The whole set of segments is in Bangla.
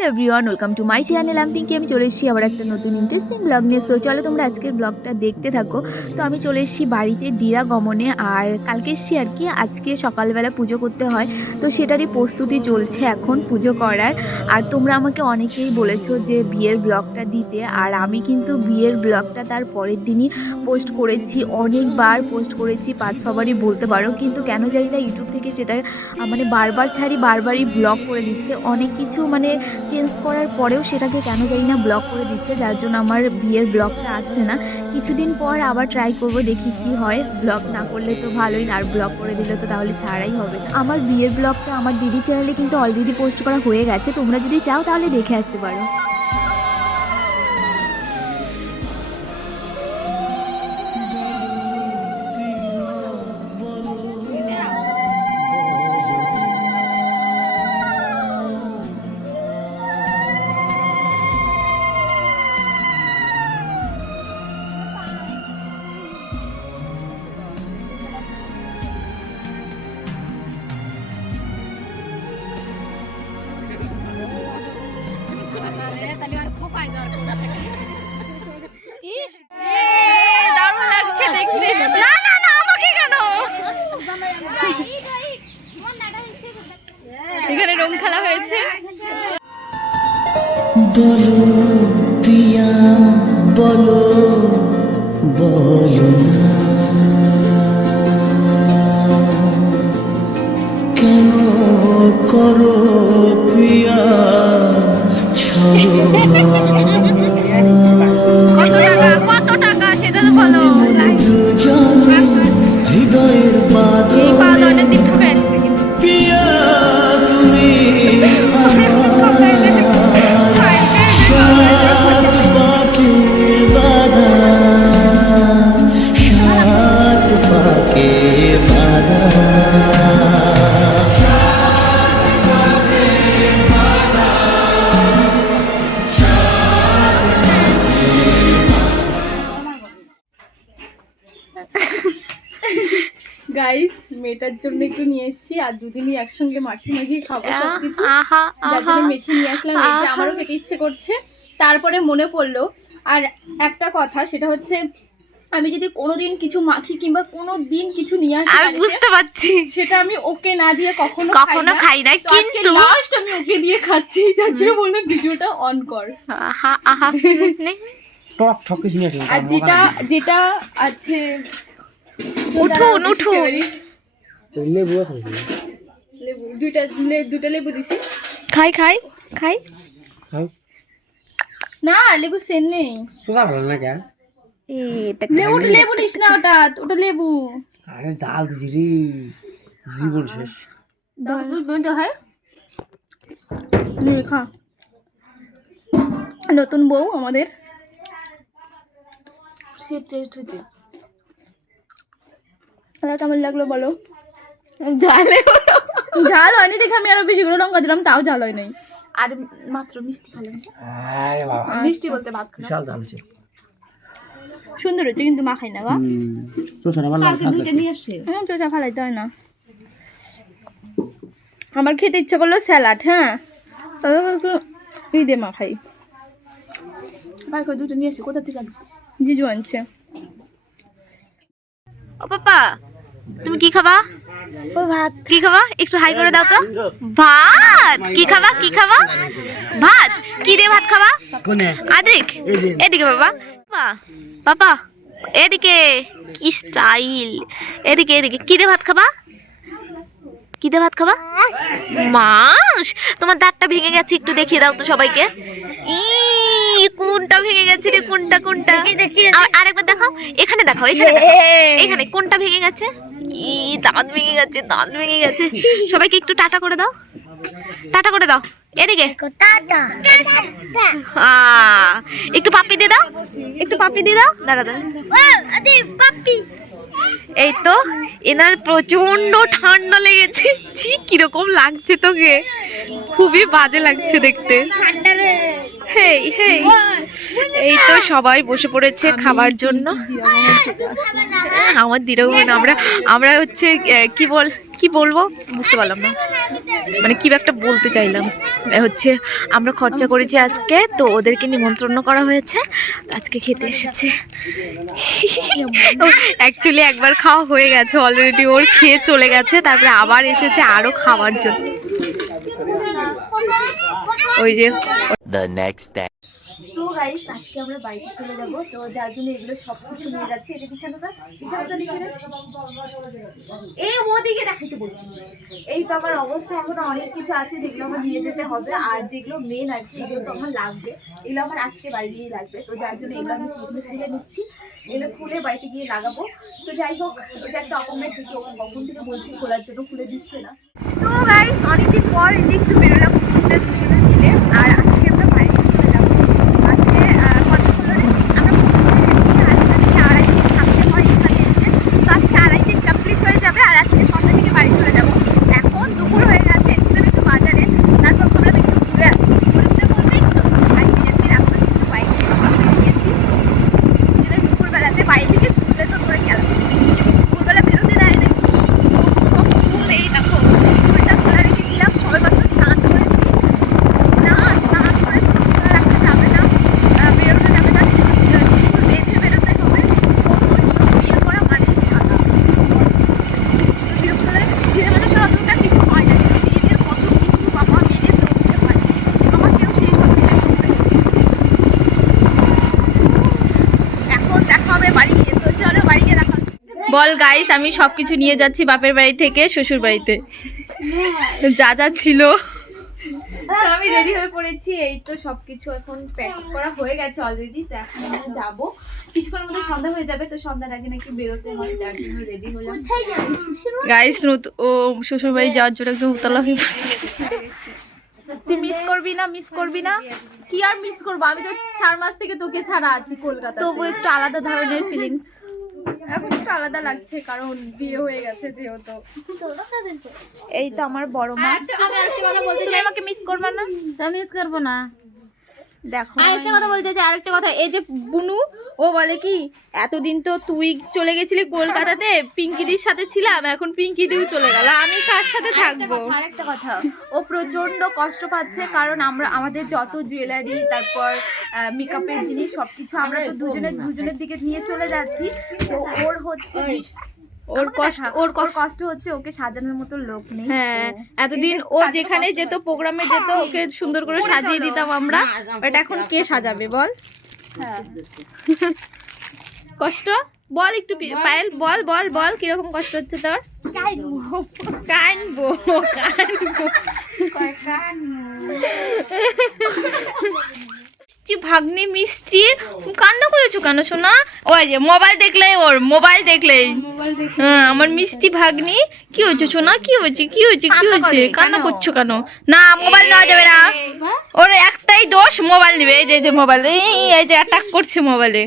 Hello everyone, welcome to my channel. আমি পিঙ্কি। আমি চলে এসেছি আবার একটা নতুন ইন্টারেস্টিং ব্লগ নিয়ে। সো চলো তোমরা আজকের ব্লগটা দেখতে থাকো। তো আমি চলে এসেছি বাড়িতে দিরা গমনে, আর কালকে এসেছি আর কি। আজকে সকালবেলা পুজো করতে হয়, তো সেটারই প্রস্তুতি চলছে এখন পুজো করার। আর তোমরা আমাকে অনেকেই বলেছো যে বিয়ের ব্লগটা দিতে, আর আমি কিন্তু বিয়ের ব্লগটা তার পরের দিনই পোস্ট করেছি, অনেকবার পোস্ট করেছি, 5-6বারই বলতে পারো। কিন্তু কেন জানি না ইউটিউব থেকে সেটা মানে বারবার ছাড়ি, বারবারই ব্লগ করে দিচ্ছে। অনেক কিছু মানে চেঞ্জ করার পরেও সেটাকে কেন জানি না ব্লগ করে দিচ্ছে, যার জন্য আমার বিয়ের ব্লগটা আসছে না। কিছুদিন পর আবার ট্রাই করব, দেখি কি হয়। ব্লগ না করলে তো ভালোই না, আর ব্লগ করে দিলে তো তাহলে ছাড়াই হবে না। আমার বিয়ের ব্লগটা আমার দিদির চ্যানেলে কিন্তু অলরেডি পোস্ট করা হয়ে গেছে, তোমরা যদি চাও তাহলে দেখে আসতে পারো। এখানে রং খেলা হয়েছে। বলো প্রিয়া বলো বলো না, কেন করো প্রিয়া ছলনা, কত টাকা সেটা তো বলো। দুজনে হৃদয়ের বাঁধনে প্রিয়া তুমি সাত পাকে বাঁধা, সাত পাকে বাঁধা। গাইস, মেয়েটার জন্য একটু নিয়ে এসেছি, আর দুদিনই একসঙ্গে মাখিয়ে খাবো সবকিছু, যার জন্য মেখে নিয়ে আসলাম। এই যে আমারও খেতে ইচ্ছে করছে। তারপরে মনে পড়লো আর একটা কথা, সেটা হচ্ছে আমি যদি কোনোদিন কিছু মাখি কিংবা কোনোদিন কিছু নিয়ে আসি, আমি বুঝতে পারছি, সেটা আমি ওকে না দিয়ে কখনো খাই না। কিন্তু লাস্ট আমি ওকে দিয়ে খাচ্ছি, যার জন্য বললাম ভিডিওটা অন কর। টক ঠক কিছু নিয়ে আসলাম। আর যেটা আছে, উঠুন লেবু আছে, লেবু দুইটা লেবু দিছি। খাই না, লেবু সেন নেই। সোজা ভালো না কেন? লেবু নিস না, ওটা লেবু। আরে জাল দিছি রে, জীবন শেষ। হয় খা। নতুন বউ আমাদের, সে টেস্ট হয়েছে। কেমন লাগলো বলো? ঝাল হয়নি দেখে আমি আরো বেশি করে লঙ্কা দিলাম, তাও ঝাল হয় নাই। আর মাত্র মিষ্টি খেলাম। আরে বাবা, মিষ্টি বলতে ভাত খেলাম। বিশাল দাম ছিল। সুন্দর হচ্ছে কিন্তু মাখাই না গা। দুইটা নিয়ে আসে। চোচা ফালাইতে হয় না। আমার খেতে ইচ্ছা করলো স্যালাড। হ্যাঁ, এই দে মাখাই। দুটো নিয়ে আসে। কোথা থেকে আনছিস? জিজু আনছে। ও পাপা, তুমি কি খাবা? ভাত। কি খাবা? একটু হাই করে দাও তো। ভাত। কি খাবা? ভাত। কি দিয়ে ভাত খাবা? আদ্রিক, এদিকে বাবা। পাপা এদিকে। কি স্টাইল! এদিকে কি দিয়ে ভাত খাবা? মাংস। তোমার দাঁতটা ভেঙে গেছে, একটু দেখিয়ে দাও তো সবাইকে। কোনটা ভেঙে গেছে রে? কোনটা? আরেকবার দেখাও। এখানে দেখাও। এখানে কোনটা ভেঙে গেছে? দাঁত ভেঙে গেছে। সবাইকে একটু টাটা করে দাও। এদিকে একটু পাপ্পি দিয়ে দাও। দাঁড়া। এই তো, এনার প্রচন্ড ঠান্ডা লেগেছে। কিরকম লাগছে তোকে? খুবই বাজে লাগছে দেখতে। এই তো সবাই বসে পড়েছে খাবার জন্য। আমার দিদিও, আমরা হচ্ছে কি বলবো বুঝতে পারলাম না, মানে কি একটা বলতে চাইলাম। হচ্ছে আমরা খরচা করেছি আজকে, তো ওদেরকে নিমন্ত্রণ করা হয়েছে, আজকে খেতে এসেছে। অ্যাকচুয়ালি একবার খাওয়া হয়ে গেছে অলরেডি, ওর খেয়ে চলে গেছে, তারপরে আবার এসেছে আরো খাওয়ার জন্য। ওই যে The next day. তো গাইস আজকে আমরা বাড়িতে চলে যাব, তো যার জন্য এগুলো সব কিছু নিয়ে যাচ্ছি। এটা বিছানাটা লিখে দেন, এই ওদিকে দেখাইতে বলছি। এই তো আমার অবস্থা, এখনো অনেক কিছু আছে যেগুলো আমার নিয়ে যেতে হবে, আর যেগুলো মেন আর কি এগুলো তো আমার লাগবে, এগুলো আমার আজকে বাড়ি গিয়েই লাগবে। তো যার জন্য এগুলো আমি খুলে নিচ্ছি, এগুলো খুলে বাড়িতে গিয়ে লাগাবো। তো যাই হোক, এটা একটা অকমেন্ট থেকে ওকে কখন থেকে বলছি খোলার জন্য, খুলে দিচ্ছে না। তো গাইস অনেকদিন পর এই যে একটু বেরোলাম ঘুরতে দুজনে মিলে, আর আজকে আমরা বাইরে চলে যাবো। আজকে কত হলো রে, আমরা প্রতিদিন এসেছি, আজকে থেকে 2.5 দিন থাকতে হয় এখানে এসে। তো আজকে 2.5 দিন কমপ্লিট হয়ে যাবে, আর আজকে সন্ধ্যা থেকে বাড়ি চলে যাবো। এখন দুপুর হয়ে গেছে, এসেছিলাম একটু বাজারে, তারপর ভাবলাম একটু ঘুরে আসি। ঘুরতে বলতে বাইক নিয়েছি, রাস্তা থেকে একটু বাইক নিয়েছি। দুপুরবেলাতে বাড়ি থেকে চুলে তো ধরে গেল, দুপুরবেলা বেরোতে দেয় না, সব চুল এই দেখো চুলটা খোলা রেখেছিলাম, সবে মাত্র স্নান করেছি। না স্নান করে চুল খোলা রাখতে যাবে না, বেরোতে যাবে না, চুল বেঁধে বেরোতে হবে। কত নিয়ম, বিয়ে করা মানেই ছাড়া। বিরক্ত লাগে, ছেলে মানুষের অতটা কিছু হয় না, কিন্তু মেয়েদের কত কিছু বাবা মেয়েদের চলতে হয়, আমাকেও সেই সব মেয়েদের চলতে হচ্ছে। এখন দেখা হবে বাড়ি গিয়ে, তো চলো বাড়ি গিয়ে দেখা। বল গাইস, আমি সবকিছু নিয়ে যাচ্ছি বাপের বাড়ি থেকে শ্বশুর বাড়িতে, যা যা ছিল। তো আমি রেডি হয়ে পড়েছি, এই তো সবকিছু এখন প্যাক করা হয়ে গেছে অলরেডি। তো এখন আমরা যাবো, কিছুক্ষণের মধ্যে সন্ধ্যা হয়ে যাবে, তো সন্ধ্যার আগে নাকি বেরোতে হয়, যার জন্য রেডি হলাম। গাইস ও শ্বশুর বাড়ি যাওয়ার জন্য একদম উতলা হয়ে পড়েছে। তুই মিস করবি না, মিস করবি না? কি আর মিস করবো, আমি তো 4 মাস থেকে তোকে ছাড়া আছি কলকাতা। তবু একটু আলাদা ধরনের ফিলিংস, এখন একটু আলাদা লাগছে, কারণ বিয়ে হয়ে গেছে যেহেতু। এই তো আমার বড় মা। তুমি আমাকে মিস করবে না? মিস করবো না। দেখো আরেকটা কথা বলতে চাই, আরেকটা কথা, এই যে বুনু, ও বলে কি এতদিন তো তুই চলে গেছিলি কলকাতাতে, পিঙ্কিদির সাথে ছিলাম, এখন পিঙ্কিদিও চলে গেল, আমি কার সাথে থাকবো? আরেকটা কথা, ও প্রচন্ড কষ্ট পাচ্ছে, কারণ আমাদের যত জুয়েলারি, তারপর মেকআপের জিনিস সবকিছু আমরা তো দুজনের দিকে নিয়ে চলে যাচ্ছি। তো ওর হচ্ছে ওর কষ্ট হচ্ছে, ওকে সাজানোর মতো লোক নেই। হ্যাঁ, এতদিন ও যেখানে যেত, প্রোগ্রামে যেত, ওকে সুন্দর করে সাজিয়ে দিতাম আমরা, বাট এখন কে সাজাবে বল? হ্যাঁ কষ্ট বল একটু, পায়েল বল বল বল কিরকম কষ্ট হচ্ছে তোর? কানবো ভাগ্নি মিষ্টি, কান্না করেছো কেন শোনা? ওই যে মোবাইল দেখলেই, ওর মোবাইল দেখলেই, হ্যাঁ আমার মিষ্টি ভাগ্নি। কি হয়েছে শোনা, কি হয়েছে কি হয়েছে কি হয়েছে, কান্না করছো কেন? না মোবাইল নেওয়া যাবে না, ওর একটাই দোষ, মোবাইল নেবে। এই যে মোবাইল, এই যে অ্যাটাক করছে মোবাইলে।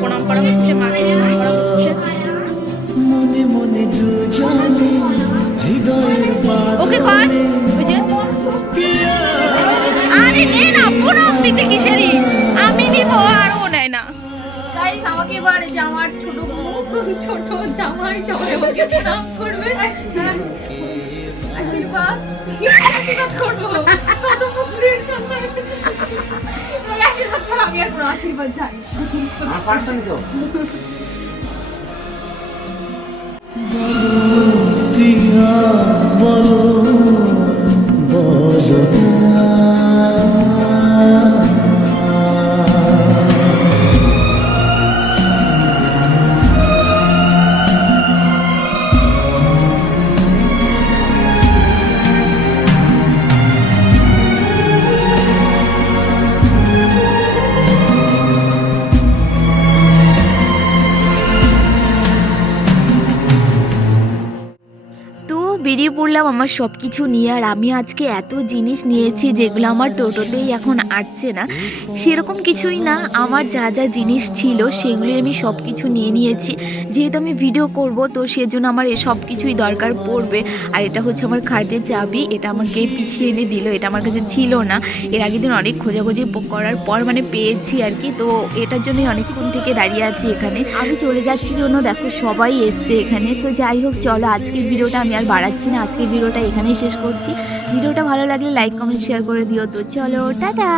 প্রণাম করা হচ্ছে, মাকে প্রণাম করা হচ্ছে। ওকে কর, ওই যে আরে নে না, প্রণাম দিতে কিসেরই, আমি নিব আর ও নেয় না। গাইস আমাকে এবার যে আমার ছোট জামাই সবাই আমাকে প্রণাম করবে, আশীর্বাদ করবো। ছোট মুখের সামনে আশীর্বাদ ছাড়া আমি আর কোনো আশীর্বাদ জানি করলাম আমার সব কিছু নিয়ে। আর আমি আজকে এত জিনিস নিয়েছি যেগুলো আমার টোটোতেই এখন আটছে না, সেরকম কিছুই না। আমার যা যা জিনিস ছিল সেগুলি আমি সব কিছু নিয়ে নিয়েছি, যেহেতু আমি ভিডিও করব তো সেজন্য আমার সব কিছুই দরকার পড়বে। আর এটা হচ্ছে আমার খাটের চাবি, এটা আমাকে পিছিয়ে এনে দিল, এটা আমার কাছে ছিল না। এর আগের দিন অনেক খোঁজাখুঁজি করার পর মানে পেয়েছি আর কি, তো এটার জন্যই অনেকক্ষণ থেকে দাঁড়িয়ে আছি এখানে। আমি চলে যাচ্ছি জন্য দেখো সবাই এসছে এখানে। তো যাই হোক, চলো আজকের ভিডিওটা আমি আর বাড়াচ্ছি না, আজকের ভিডিওটা এখানেই শেষ করছি। ভিডিওটা ভালো লাগলে লাইক কমেন্ট শেয়ার করে দিও। তো চলো টাটা।